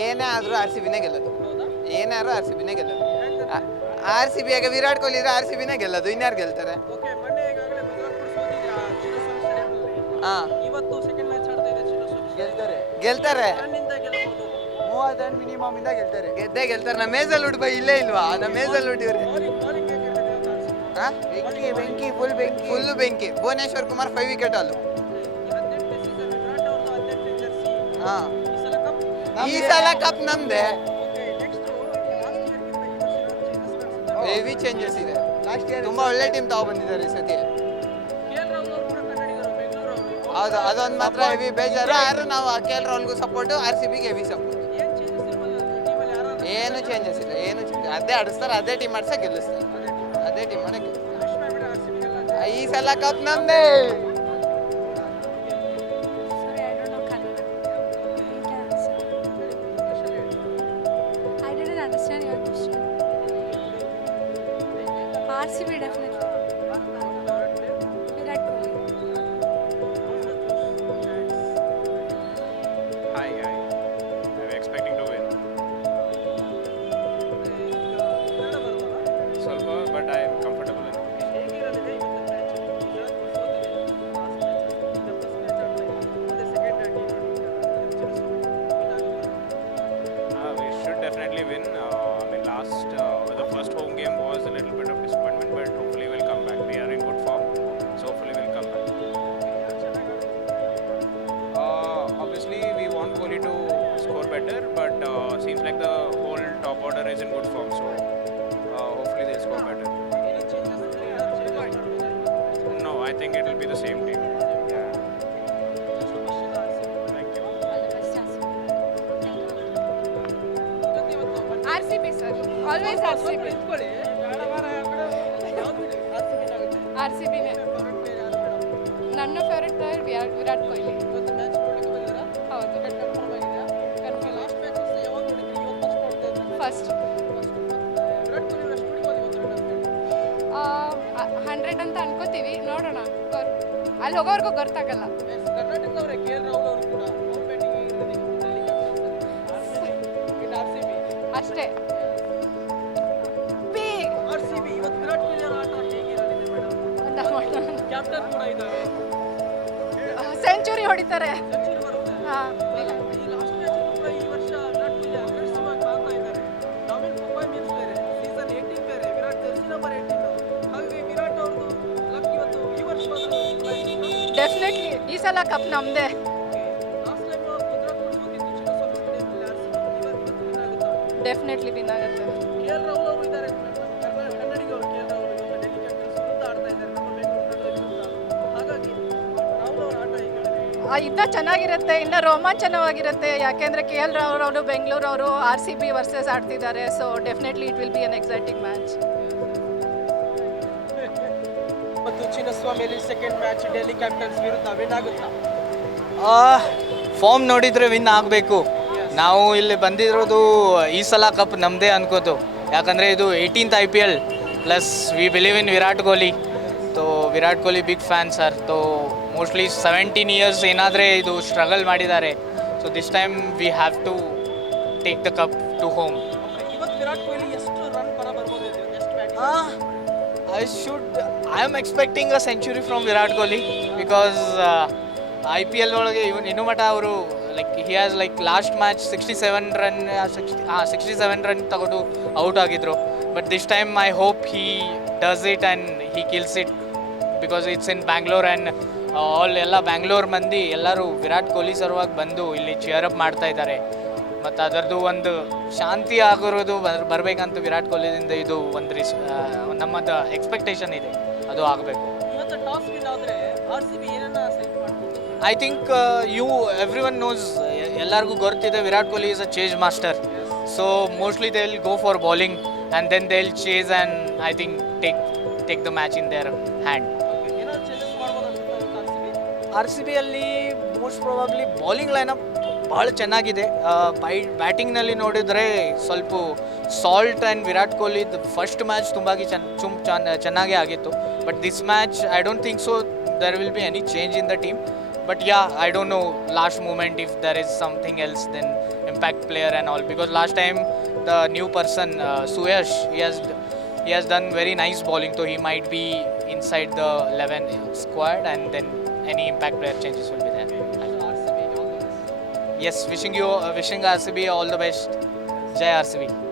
ಏನೇ ಆದರೂ R C ಬಿನೇ ಗೆಲ್ಲೋದು. ಹೌದಾ? ಏನಾದ್ರು ಆರ್ ಸಿ ಬಿನೇ ಗೆಲ್ಲೋದು. ಹೆಂಗಂದ್ರೆ? ಆರ್ ಸಿ ಬಿ ಆಗ ವಿರಾಟ್ ಕೊಹ್ಲಿ ಇದ್ರೆ ಆರ್ ಸಿ ಬಿನೇ ಗೆಲ್ಲೋದು. ಇನ್ಯಾರು ಗೆಲ್ತಾರೆ? ಓಕೆ, ಮೊನ್ನೆ ಈಗಾಗಲೇ ಗುಜರಾತ್ ಕೂಡ ಸೋತಿದೆ ಆ ಚಿನ್ನಸ್ವಾಮಿ ಸ್ಟೇಡಿಯಂನಲ್ಲಿ. ಹಾಂ, ಇವತ್ತು ಸೆಕೆಂಡ್ ಮ್ಯಾಚ್ ಆಡ್ತಾ ಇದೆ ಚಿನ್ನಸ್ವಾಮಿ ಗೆಲ್ತಾರೆ. ಗೆಲ್ತಾರೆ. ರನ್ನಿಂದ ಗೆಲ್ಲಬಹುದು. 30 ರನ್ ಮಿನಿಮಮ್ ಇಂದ ಗೆಲ್ತಾರೆ. ಗೆದ್ದೇ ಗೆಲ್ತಾರೆ. ನಮ್ಮ ಮೇಜಲ್ವುಡ್ ಬೈ ಇಲ್ಲೇ ಇಲ್ವಾ? ನಮ್ಮ ಮೇಜಲ್ವುಡ್ ಇವ್ರೆ. ಬೌಲಿಂಗ್ ಹೇಗಿರ್ತದೆ ಇವತ್ತು RCB? ಹಾಂ, ಬೆಂಕಿ ಬೆಂಕಿ ಫುಲ್ ಬೆಂಕಿ. ಫುಲ್ಲು ಬೆಂಕಿ. ಭುವನೇಶ್ವರ್ ಕುಮಾರ್ 5 ವಿಕೆಟ್ ಅಲ್ಲು. ಈ 18ನೇ ಸೀಸನ್ ವಿರಾಟ್ ಅವ್ರದ್ದು 18ನೇ ಜರ್ಸಿ. ಹಾಂ, ಈ ಸಲ ಕಪ್. ಈ ಸಲ ಕಪ್ ನಮ್ದೆ. ಓಕೆ, ನೆಕ್ಸ್ಟ್ ಲಾಸ್ಟ್ ಇಯರ್ಗಿಂತ ಈ ವರ್ಷ ಚೇಂಜಸ್ ಕಾಣಿಸುತ್ತೆ. ಹೆವಿ ಚೇಂಜಸ್ ಇದೆ. ಲಾಸ್ಟ್ ಇಯರ್ ತುಂಬಾ ಒಳ್ಳೆ ಟೀಮ್ ತಗೊಬಂದಿದ್ದಾರೆ ಈ ಸತಿ. KL ರಾಹುಲ್ ಅವರು ಕೂಡ ಕನ್ನಡಿಗರು, ಬೆಂಗಳೂರು ಅವರು. ಹೌದು, ಅದೊಂದು ಮಾತ್ರ ಹೆವಿ ಬೇಜಾರು. ಆದ್ರೂ ನಾವು KL ರಾಹುಲ್ಗೂ ಸಪೋರ್ಟು, ಆರ್ ಸಿ ಬಿಗೆ ಹೆವಿ ಸಪೋರ್ಟ್. ಏನ್ ಚೇಂಜಸ್ ಇರ್ಬೋದು ಟೀಮಲ್ಲಿ? ಯಾರು ಏನು ಚೇಂಜಸ್ ಇಲ್ಲ, ಏನು ಚೇಂಜ್. ಅದೇ ಆಡಿಸ್ತಾರೆ, ಅದೇ ಟೀಮ್ ಆಡ್ಸಕ್ಕೆ ಗೆಲ್ಲಿಸ್ತಾರೆ. ಅದೇ ಟೀಮ್ ಮಾಡಕ್ಕೆ. ವಿಶ್ ಮಾಡ್ಬಿಡಿ RCB ಗೆಲ್ಲ. ಈ ಸಲ ಕಪ್ ನಮ್ದೇ. Sorry, I don't know Kannada. You can answer. I didn't understand your question. RCB definitely. Virat Kohli. Hi, I'm expecting to win. Kannada ಬರ್ತಲ್ಲ? ಸ್ವಲ್ಪ, but I am comfortable in it. ಹೇಗಿರಲಿದೆ ಇವತ್ತು match? Gujarat ಸೋತಿದೆ last match. ಈಗ first match ಆಡ್ತಾ ಇದೆ. ಅದೇ second We should definitely win. I mean, the first home game was a little bit of disappointment, but hopefully we'll come back. We are in good form, so hopefully we'll come back. Obviously, we want Kohli to score better, but seems like the whole top order is in good form, so hopefully they'll score better. Any changes? Changes ಮಾಡ್ಬೋದಾ? No, I think it will be the same team. Yeah. Just wish you the RCB. Thank you. All the best, RCB. ಇವತ್ತು RCB, sir. Always ಸ್ವಲ್ಪ RCB. ನಿಂತ್ಕೊಳ್ಳಿ. ಬೇಡ ಬೇಡ ಆ ಕಡೆ ಯಾವ್ದು ಬಿಡಿ. RCB ಆಗುತ್ತೆ. RCB ನೇ. ಫೇವರೆಟ್ ಪ್ಲೇಯರ್ ಯಾರು ಮೇಡಮ್? ನನ್ನ ಫೇವರೆಟ್ ಪ್ಲೇಯರ್ ವಿರಾಟ್ ಕೊಹ್ಲಿ. ಇವತ್ತು ಮ್ಯಾಚ್ ನೋಡಕ್ಕೆ ಬಂದಿರಾ? ಹೌದು, ಕನ್ಫರ್ಮ್ ಆಗಿದೆಯಾ? ಕನ್ಫರ್ಮ್. ಲಾಸ್ಟ್ ಮ್ಯಾಚಸ್ ಯಾವಾಗ ನೋಡಿದ್ರಿ? ಇವತ್ತು ಫಸ್ಟ್ ನೋಡ್ತಾ ಇದ್ರಾ? ಫಸ್ಟ್ ವಿರಾಟ್ ಕೊಹ್ಲಿ ಅವರು ಎಷ್ಟು ಹೊಡಿಬೋದು ಇವತ್ತು ರನ್ ಅಂತ ಹೇಳಿ? 100 ಅಂತ ಅನ್ಕೋತೀವಿ, ನೋಡೋಣ. ಅಲ್ಲಿ ಹೋಗೋವರೆಗೂ ಗೊತ್ತಾಗಲ್ಲ. Yes, ಕರ್ನಾಟಕದವರೇ KL ರಾಹುಲ್ ಅವರು ಕೂಡ ಅವ್ರ ಬ್ಯಾಟಿಂಗ್ ಹೇಗಿರ್ತದೆ ಡೆಲ್ಲಿ ಕ್ಯಾಪಿಟಲ್ಸ್ ಇನ್ RCB. ಅಷ್ಟೇ. RCB ಇವತ್ತು ವಿರಾಟ್ ಕೊಹ್ಲಿ ಅವರ ಆಟ ಹೇಗಿರಲಿದೆ ಮೇಡಮ್? ಕ್ಯಾಪ್ಟನ್ ಕೂಡ ಇದ್ದಾರೆ. ಸೆಂಚುರಿ ಹೊಡಿತಾರೆ. ಸಚಿನ್ ಬರುತ್ತೆ. ಹಾಂ, ಈ ಲಾಸ್ಟ್ ಮ್ಯಾಚ್ ಕೂಡ ಈ ವರ್ಷ ವಿರಾಟ್ ಕೊಹ್ಲಿ ಅಗ್ರೆಸಿವ್ ಆಗಿ ಆಡ್ತಾ ಇದ್ದಾರೆ. ಡಾಮಿನ್ ಪರ್ಫಾರ್ಮೆನ್ಸ್ ಬೇರೆ, ಸೀಸನ್ 18 ಬೇರೆ, ವಿರಾಟ್ ಜರ್ಸಿ ನಂಬರ್ 18. ಹಾಗಾಗಿ ವಿರಾಟ್ ಅವ್ರದ್ದು ಲಕ್ ಇವತ್ತು ಈ ವರ್ಷ ಡೆಫಿನೆಟ್ಲಿ ಈ ಸಲ ಕಪ್ ನಮ್ಮದೇ. ಲಾಸ್ಟ್ ಟೈಮ್ ಗುಜರಾತ್ ಕೂಡ ಸೋತಿತ್ತು ಚಿನ್ನಸ್ವಾಮಿ ಸ್ಟೇಡಿಯಂನಲ್ಲಿ RCB. ಇವತ್ತು ವಿನ್ ಆಗುತ್ತಾ? ಡೆಫಿನೆಟ್ಲಿ ವಿನ್ ಆಗುತ್ತೆ. KL ರಾಹುಲ್ ಅವರು ಇದ್ದಾರೆ, ಕನ್ನಡಿಗರು. KL ರಾಹುಲ್ ಇವತ್ತು ಡೆಲ್ಲಿ ಕ್ಯಾಪಿಟಲ್ಸ್ ವಿರುದ್ಧ ಆಡ್ತಾ ಇದ್ದಾರೆ, ನಮ್ಮ ಬೆಂಗಳೂರು ತಂಡದ ವಿರುದ್ಧ. ಹಾಗಾಗಿ ರಾಹುಲ್ ಅವರ ಆಟ ಹೇಗಿದೆ? ಇನ್ನ ಚೆನ್ನಾಗಿರುತ್ತೆ, ಇನ್ನು ರೋಮಾಂಚನವಾಗಿರುತ್ತೆ. ಯಾಕೆಂದರೆ KL ರಾಹುಲ್ ಅವರು ಬೆಂಗಳೂರು ಅವರು RCB ವರ್ಸಸ್ ಆಡ್ತಿದ್ದಾರೆ. So definitely it will be an exciting match. ಮತ್ತು ಚಿನ್ನಸ್ವಾಮಿಯಲ್ಲಿ ಸೆಕೆಂಡ್ ಮ್ಯಾಚ್ ಡೆಲ್ಲಿ ಕ್ಯಾಪಿಟಲ್ಸ್ ವಿರುದ್ಧ ವಿನ್ ಆಗುತ್ತಾ? ಫಾರ್ಮ್ ನೋಡಿದರೆ ವಿನ್ ಆಗಬೇಕು. ನಾವು ಇಲ್ಲಿ ಬಂದಿರೋದು ಈ ಸಲ ಕಪ್ ನಮ್ಮದೇ ಅನ್ಕೋತು. ಯಾಕಂದರೆ ಇದು 18th IPL plus we believe in Virat Kohli. ತೋ Virat Kohli big fan sir. ತೋ ಮೋಸ್ಟ್ಲಿ 17 ಇಯರ್ಸ್ ಏನಾದರೆ ಇದು ಸ್ಟ್ರಗಲ್ ಮಾಡಿದ್ದಾರೆ. So this time we have to take the cup to home. ಇವತ್ತು ವಿರಾಟ್ ಕೊಹ್ಲಿ ಎಷ್ಟು ರನ್ ಬರ್ಬೋದು? ಎಷ್ಟು batting? I am expecting a century from Virat Kohli because IPL ಒಳಗೆ ಇನ್ನು ಮಟ್ಟ ಅವರು like he has like last match 67 run ತಗೊಂಡು ಔಟ್ ಆಗಿದ್ರು. But this time I hope he does it and he kills it because it's in Bangalore and ಎಲ್ಲ ಬ್ಯಾಂಗ್ಳೂರ್ ಮಂದಿ ಎಲ್ಲರೂ ವಿರಾಟ್ ಕೊಹ್ಲಿ ಸಲುವಾಗಿ ಬಂದು ಇಲ್ಲಿ ಚಿಯರ್ ಅಪ್ ಮಾಡ್ತಾ ಇದ್ದಾರೆ. ಮತ್ತು ಅದರದ್ದು ಒಂದು ಶಾಂತಿ ಆಗಿರೋದು ಬರಬೇಕಂತ ವಿರಾಟ್ ಕೊಹ್ಲಿದಿಂದ ಇದು ಒಂದು ನಮ್ಮದು ಎಕ್ಸ್ಪೆಕ್ಟೇಷನ್ ಇದೆ, ಅದು ಆಗಬೇಕು. ಇವತ್ತು ಟಾಸ್ ವಿನ್ ಆದರೆ RCB ಏನನ್ನ ಸೆಲೆಕ್ಟ್ ಮಾಡ್ಬೋದು? I think everyone knows, ಎಲ್ಲರಿಗೂ ಗೊತ್ತಿದೆ Virat Kohli is a chase master. So mostly they will go for bowling and then they will chase and I think take the match in their hand. ಏನಾದ್ರು changes ಮಾಡ್ಬೋದು ಅನ್ಸುತ್ತೆ RCB ಅಲ್ಲಿ most probably bowling lineup ಭಾಳ ಚೆನ್ನಾಗಿದೆ. ಬ್ಯಾಟಿಂಗ್ನಲ್ಲಿ ನೋಡಿದರೆ ಸ್ವಲ್ಪ salt and Virat ಕೊಹ್ಲಿದು ಫಸ್ಟ್ ಮ್ಯಾಚ್ ಚೆನ್ನಾಗೇ ಆಗಿತ್ತು. But this match I don't think so there will be any change in the team. But yeah, I don't know last moment if there is something else than impact player and all, because last time the new person Suyash, he has done very nice bowling, so he might be inside the 11 squad, and then any impact player changes will be there. Yes, wishing RCB all the best. Jai RCB.